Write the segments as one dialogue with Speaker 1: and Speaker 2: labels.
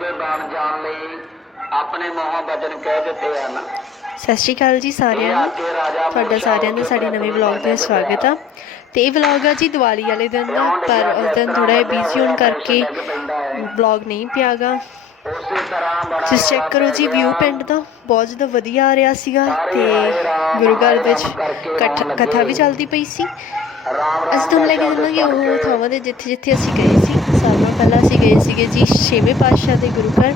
Speaker 1: ਦੇ ਬਣ ਜਾਣ ਲਈ ਆਪਣੇ ਮੂੰਹੋਂ ਬਚਨ ਕਹਿ ਦਿੱਤੇ ਹਨ।
Speaker 2: ਸਤਿ ਸ਼੍ਰੀ ਅਕਾਲ ਜੀ ਸਾਰਿਆਂ ਨੂੰ। ਤੁਹਾਡਾ ਸਾਰਿਆਂ ਦਾ ਸਾਡੇ ਨਵੇਂ ਵਲੌਗ ਵਿੱਚ ਸਵਾਗਤ ਆ। ਤੇ ਇਹ ਵਲੌਗ ਆ ਜੀ ਦੀਵਾਲੀ ਵਾਲੇ ਦਿਨ ਦਾ ਪਰ ਉਸ ਦਿਨ ਥੋੜਾ ਜਿਹਾ ਬਿਜ਼ੀ ਹੋਣ ਕਰਕੇ ਵਲੌਗ ਨਹੀਂ ਪਿਆਗਾ ਤੁਸੀਂ ਚੈੱਕ ਕਰੋ ਜੀ ਵਿਊ ਪਿੰਡ ਦਾ ਬਹੁਤ ਜ਼ਿਆਦਾ ਵਧੀਆ ਆ ਰਿਹਾ ਸੀਗਾ ਤੇ ਗੁਰੂ ਘਰ ਵਿੱਚ ਕਥ- ਵੀ ਚੱਲਦੀ ਪਈ ਸੀ। ਅਸੀਂ ਤੁਹਾਨੂੰ ਲੈ ਕੇ ਚੱਲਾਂਗੇ ਉਹ ਥਾਵਾਂ ਦੇ ਜਿੱਥੇ ਜਿੱਥੇ ਅਸੀਂ ਗਏ ਸੀ। ਪਹਿਲਾਂ ਅਸੀਂ ਗਏ ਸੀਗੇ ਜੀ ਛੇਵੇਂ ਪਾਤਸ਼ਾਹ ਦੇ ਗੁਰੂ ਘਰ।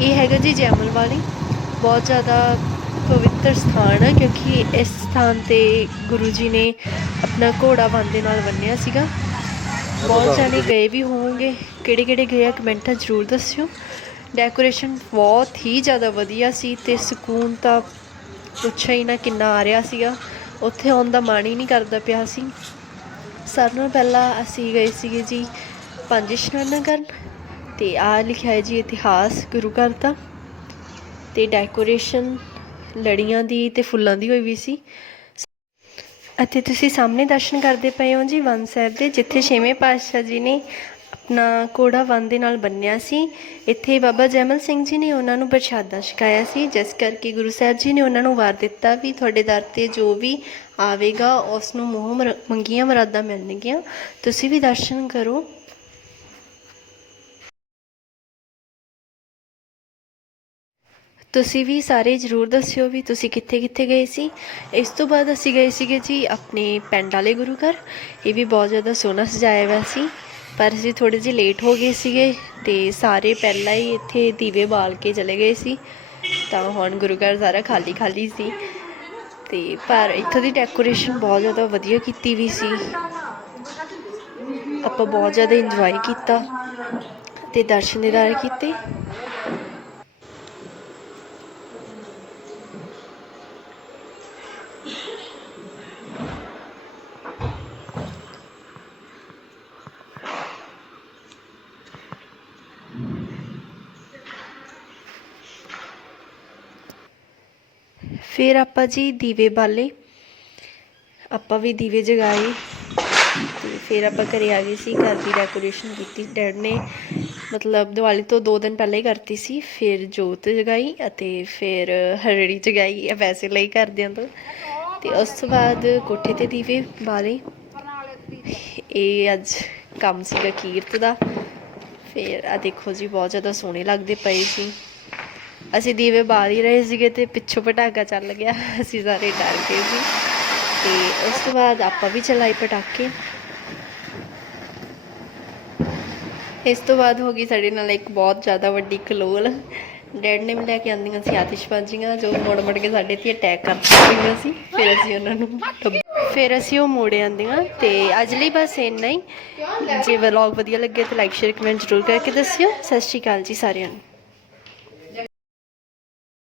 Speaker 2: ਇਹ ਹੈਗਾ ਜੀ ਜੈਮਲ ਵਾਲੀ ਬਹੁਤ ਜ਼ਿਆਦਾ ਪਵਿੱਤਰ ਸਥਾਨ ਹੈ, ਕਿਉਂਕਿ ਇਸ ਸਥਾਨ ਤੇ ਗੁਰੂ ਜੀ ਨੇ ਆਪਣਾ ਘੋੜਾ ਵੰਨ ਨਾਲ ਬੰਨਿਆ ਸੀਗਾ। ਬਹੁਤ ਜਾਣੇ ਗਏ ਵੀ ਹੋਵੋਗੇ। ਕਿਹੜੇ ਕਿਹੜੇ ਗਏ ਆ ਕਮੈਂਟਾਂ ਜ਼ਰੂਰ ਦੱਸਿਓ। ਡੈਕੋਰੇਸ਼ਨ ਬਹੁਤ ਹੀ ਜ਼ਿਆਦਾ ਵਧੀਆ ਸੀ ਤੇ ਸਕੂਨ ਤਾਂ ਪੁੱਛਿਆ ਹੀ ਨਾ ਕਿੰਨਾ ਆ ਰਿਹਾ ਸੀਗਾ। ਉੱਥੇ ਆਉਣ ਦਾ ਮਨ ਹੀ ਨਹੀਂ ਕਰਦਾ ਪਿਆ ਸੀ। ਸਾਰਿਆਂ ਨਾਲੋਂ ਪਹਿਲਾਂ ਅਸੀਂ ਗਏ ਸੀਗੇ ਜੀ ਪੰਜ ਇਸ਼ਨਾਨਾਂ ਕਰਨ ਤੇ ਆ ਲਿਖਿਆ ਹੈ ਜੀ ਇਤਿਹਾਸ, ਗੁਰੂ ਘਰ ਦਾ ਤੇ ਡੈਕੋਰੇਸ਼ਨ ਲੜੀਆਂ ਦੀ ਤੇ ਫੁੱਲਾਂ ਦੀ ਹੋਈ ਵੀ ਸੀ। ਅਤੇ ਤੁਸੀਂ ਸਾਹਮਣੇ ਦਰਸ਼ਨ ਕਰਦੇ ਪਏ ਹੋ ਜੀ ਵਨ ਸਾਹਿਬ ਦੇ, ਜਿੱਥੇ ਛੇਵੇਂ ਪਾਤਸ਼ਾਹ ਜੀ ਨੇ ਆਪਣਾ ਕੋੜਾ ਵਨ ਦੇ ਨਾਲ ਬੰਨਿਆ ਸੀ। ਇੱਥੇ ਬਾਬਾ ਜੈਮਲ ਸਿੰਘ ਜੀ ਨੇ ਉਹਨਾਂ ਨੂੰ ਪ੍ਰਸ਼ਾਦਾ ਛਕਾਇਆ ਸੀ, ਜਿਸ ਕਰਕੇ ਗੁਰੂ ਸਾਹਿਬ ਜੀ ਨੇ ਉਹਨਾਂ ਨੂੰ ਵਾਰ ਦਿੱਤਾ ਵੀ ਤੁਹਾਡੇ ਦਰ ਤੇ ਜੋ ਵੀ ਆਵੇਗਾ, ਉਸ ਨੂੰ ਮੋਹ ਮਰ- ਮੰਗੀਆਂ ਮੁਰਾਦਾਂ ਮਿਲਣਗੀਆਂ। ਤੁਸੀਂ ਵੀ ਦਰਸ਼ਨ ਕਰੋ। ਤੁਸੀਂ ਵੀ ਸਾਰੇ ਜਰੂਰ ਦੱਸਿਓ ਵੀ ਤੁਸੀਂ ਕਿੱਥੇ ਕਿੱਥੇ ਗਏ ਸੀ। ਇਸ ਤੋਂ ਬਾਅਦ ਅਸੀਂ ਗਏ ਸੀਗੇ ਜੀ ਆਪਣੇ ਪਿੰਡ ਵਾਲੇ ਗੁਰੂ ਘਰ ਇਹ ਵੀ ਬਹੁਤ ਜ਼ਿਆਦਾ ਸੋਹਣਾ ਸਜਾਇਆ ਹੋਇਆ ਸੀ। ਪਰ ਅਸੀਂ ਥੋੜੇ ਜਿਹੇ ਲੇਟ ਹੋ ਗਏ ਸੀਗੇ ਤੇ ਸਾਰੇ ਪਹਿਲਾਂ ਹੀ ਇੱਥੇ ਦੀਵੇ ਬਾਲ ਕੇ ਚਲੇ ਗਏ ਸੀ। ਤਾਂ ਹੁਣ ਗੁਰੂ ਘਰ ਸਾਰਾ ਖਾਲੀ ਖਾਲੀ ਸੀ। ਤੇ ਪਰ ਇੱਥੋਂ ਦੀ ਡੈਕੋਰੇਸ਼ਨ ਬਹੁਤ ਜ਼ਿਆਦਾ ਵਧੀਆ ਕੀਤੀ ਵੀ ਸੀ। ਆਪਾਂ ਬਹੁਤ ਜ਼ਿਆਦਾ ਇੰਜੋਏ ਕੀਤਾ ਤੇ ਦਰਸ਼ਨ ਦੀਦਾਰ ਕੀਤੇ। ਫਿਰ ਆਪਾਂ ਜੀ ਦੀਵੇ ਬਾਲੇ। ਆਪਾਂ ਵੀ ਦੀਵੇ ਜਗਾਏ। ਤੇ ਫਿਰ ਆਪਾਂ ਘਰੇ ਆ ਗਏ ਸੀ, ਘਰ ਦੀ ਡੈਕੋਰੇਸ਼ਨ ਕੀਤੀ। ਡੈਡ ਨੇ ਮਤਲਬ ਦੀਵਾਲੀ ਤੋਂ 2 ਦਿਨ ਪਹਿਲਾਂ ਹੀ ਕਰਤੀ ਸੀ, ਫਿਰ ਜੋਤ ਜਗਾਈ ਅਤੇ ਫਿਰ ਹਰੜੀ ਜਗਾਈ ਇਹ ਵੈਸੇ ਲਈ ਕਰਦਿਆਂ ਤੋਂ। ਤੇ ਉਸ ਤੋਂ ਬਾਅਦ ਕੋਠੇ ਤੇ ਦੀਵੇ ਬਾਲੇ। ਇਹ ਅੱਜ ਕੰਮ ਸੀਗਾ ਕੀਰਤ ਦਾ। ਫਿਰ ਆ ਦੇਖੋ ਜੀ, ਬਹੁਤ ਜ਼ਿਆਦਾ ਸੋਹਣੇ ਲੱਗਦੇ ਪਏ ਸੀ। ਅਸੀਂ ਦੀਵੇ ਬਾਲ ਹੀ ਰਹੇ ਸੀਗੇ ਤੇ ਪਿੱਛੋਂ ਪਟਾਕਾ ਚੱਲ ਗਿਆ। ਅਸੀਂ ਸਾਰੇ ਡਰ ਗਏ ਸੀ। ਤੇ ਉਸ ਤੋਂ ਬਾਅਦ ਆਪਾਂ ਵੀ ਚਲਾਈ ਪਟਾਕੇ। ਇਸ ਤੋਂ ਬਾਅਦ ਹੋ ਗਈ ਸਾਡੇ ਨਾਲ ਇੱਕ ਬਹੁਤ ਜ਼ਿਆਦਾ ਵੱਡੀ ਕਲੋਲ ਡੈਡ ਨੇ ਵੀ ਲੈ ਕੇ ਆਂਦੀਆਂ ਸੀ ਆਤਿਸ਼ਬਾਜ਼ੀਆਂ, ਜੋ ਮੁੜ ਮੁੜ ਕੇ ਸਾਡੇ ਤੇ ਅਟੈਕ ਕਰਦੀਆਂ ਸੀ। ਫਿਰ ਅਸੀਂ ਉਹਨਾਂ ਨੂੰ ਫਿਰ ਅਸੀਂ ਉਹ ਮੋੜ ਆਂਦੀਆਂ ਤੇ ਅੱਜ ਲਈ ਬਸ ਇੰਨਾ ਹੀ। ਜੇ ਵਲੌਗ ਵਧੀਆ ਲੱਗੇ ਤਾਂ ਲਾਈਕ ਸ਼ੇਅਰ ਕਮੈਂਟ ਜ਼ਰੂਰ ਕਰਕੇ ਦੱਸਿਓ। ਸਤਿ ਸ਼੍ਰੀ ਅਕਾਲ ਜੀ ਸਾਰਿਆਂ ਨੂੰ।